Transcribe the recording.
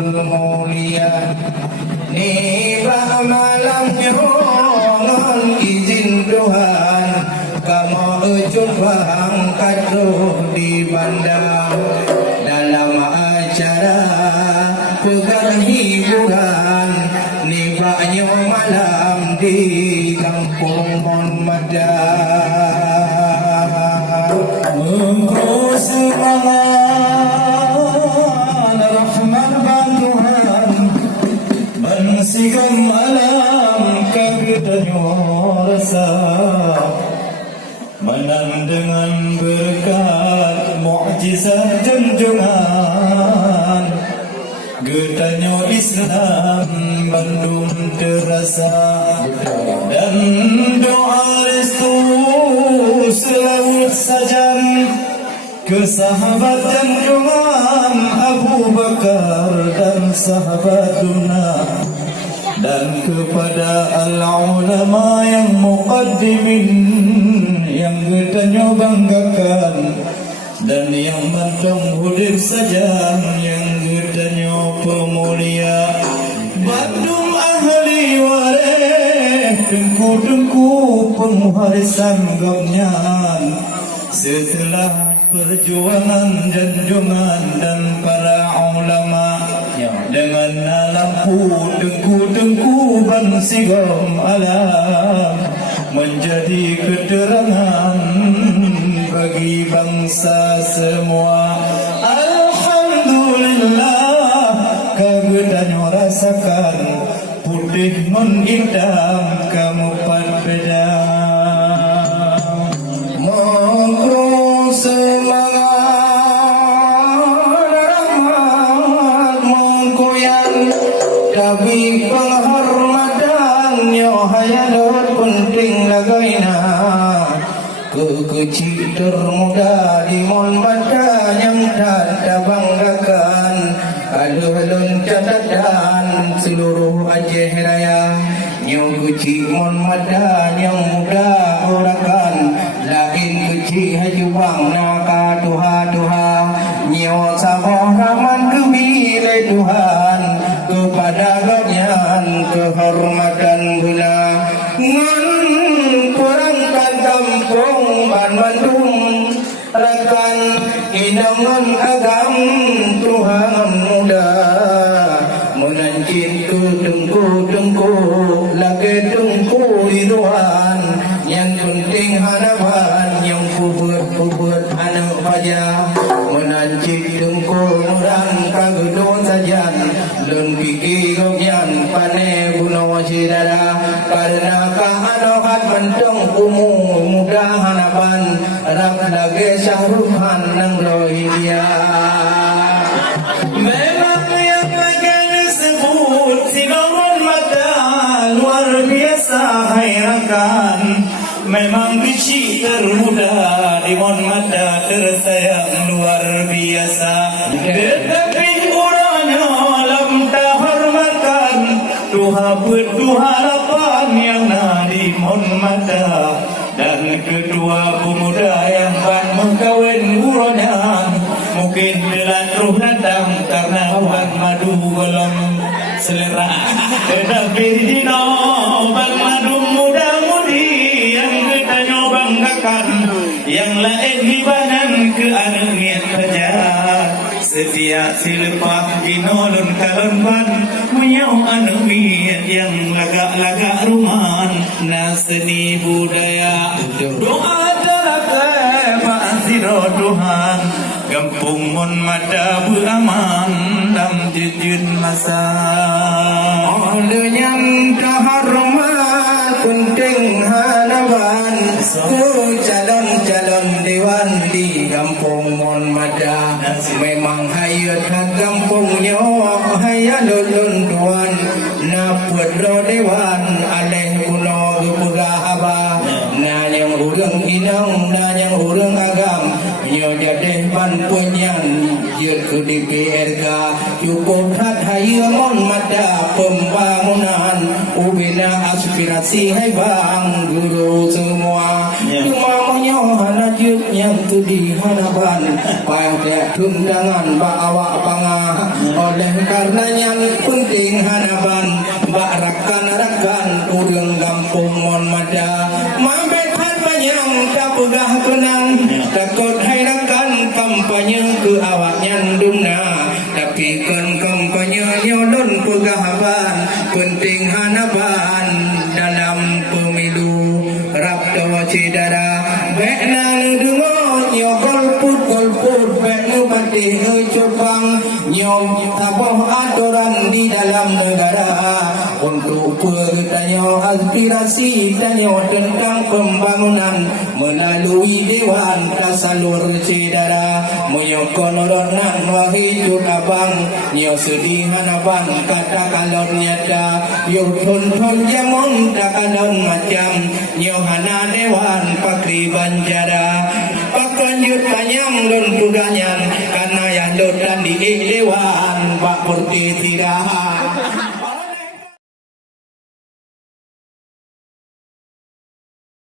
mulia Niba malam mohon izin Tuhan kamu jumpa kado di bandar dalam acara pegang hiburan nibanya malam di kampung Mon Madar engkau semangat rahmat bantuan mensikan malam kagetnya rasa menang dengan berkat mukjizat junjungan getanya Islam Bandung terasa dan doa restu selalu saja ke sahabat junjungan Abu Bakar dan sahabat Duna dan kepada al-ulama yang muqaddimin yang getanya banggakan dan yang mantong hidup saja yang getanya pemulia Bandung ahli waris dengku-dengku pengharisan gamnyan setelah perjuangan junjungan dan para ulama dengan lampu dengku-dengku bansigam alam menjadi keterangan bagi bangsa semua. Alhamdulillah kagetanya rasakan putih nun hitam kamu pat beda. Monggo tapi penghormatannya hayalur penting lagaina kekecil termuda di Mon Madar yang tak banggakan alun-alun catatan seluruh Aceh Raya yang kecil Mon Madar yang muda orakan lain kecil haji bang naka tuha-tuha nyawa sabah rahman gembira Tuhan kepada ganyan kehormatan guna ngan kurangkan kampung Bandung rakan hidangan agam Tuhan muda menancin ke dengku-dengku lagi dengku iruan yang penting hanapan yang kubur-kubur anak pajak menancin dengku murang kagedon sajan dan pikir gomyan pane bunawa sidara karena kahanohat mentong umum muda hanapan rak lagi syahruhan nang Rohingya memang yang akan disebut si Mon Madar luar biasa hayrankan memang biji termuda di Mon Madar tersayang luar biasa tetapi uranya alam tak hormatkan Tuhan berharapan yang di Mon Madar dan kedua pemuda yang ban mengkawin uranya mungkin belan ruh datang karena ban madu belum selera tetapi dino ban madu muda-mudi yang ketanya banggakan yang lain hibanan ke anungit pejar setia silpah ginolon kalon ban menyau anungit yang lagak-lagak ruman na seni budaya doa darah ma'aziro Tuhan kampung Mon Madar beraman dalam jujun masa olehnya terhormat penting hanapan ku calon-calon dewan di kampung Mon Madar memang hayat kampungnya hayat lulun tuan na putra dewan aleh kuno gepegah na yang urang inang na yang urang agam nyo jadi ban punyan je ke DPRK cukup hat hayat Mon Madar pembangunan ubina aspirasi hai bang guru semua cuma menyohana yang tu di hadapan pada tundangan bawa pangah oleh karenanya penting hadapan bak rakan-rakan udang kampung mon mada mabet banyak tak pegah kenang takut hai rakan kampanye ke awaknya dumna tapi kan kampanye nyodon pegahaban penting hanaban dalam pemilu rapto cidara bekna dungo nyo golput bekna patih cobang nyom taboh aturan di dalam negara untuk bertanya aspirasi tanya tentang pembangunan melalui Dewan Tasalur Cidara menyokong ronan wahid abang nyo sedihan abang kata kalon nyata yo tonton jamon takalon macam nyo hana Dewan Pakri Banjara pakanjut kanyang don puganyan karena yang dotan di Dewan Pak Purti tidak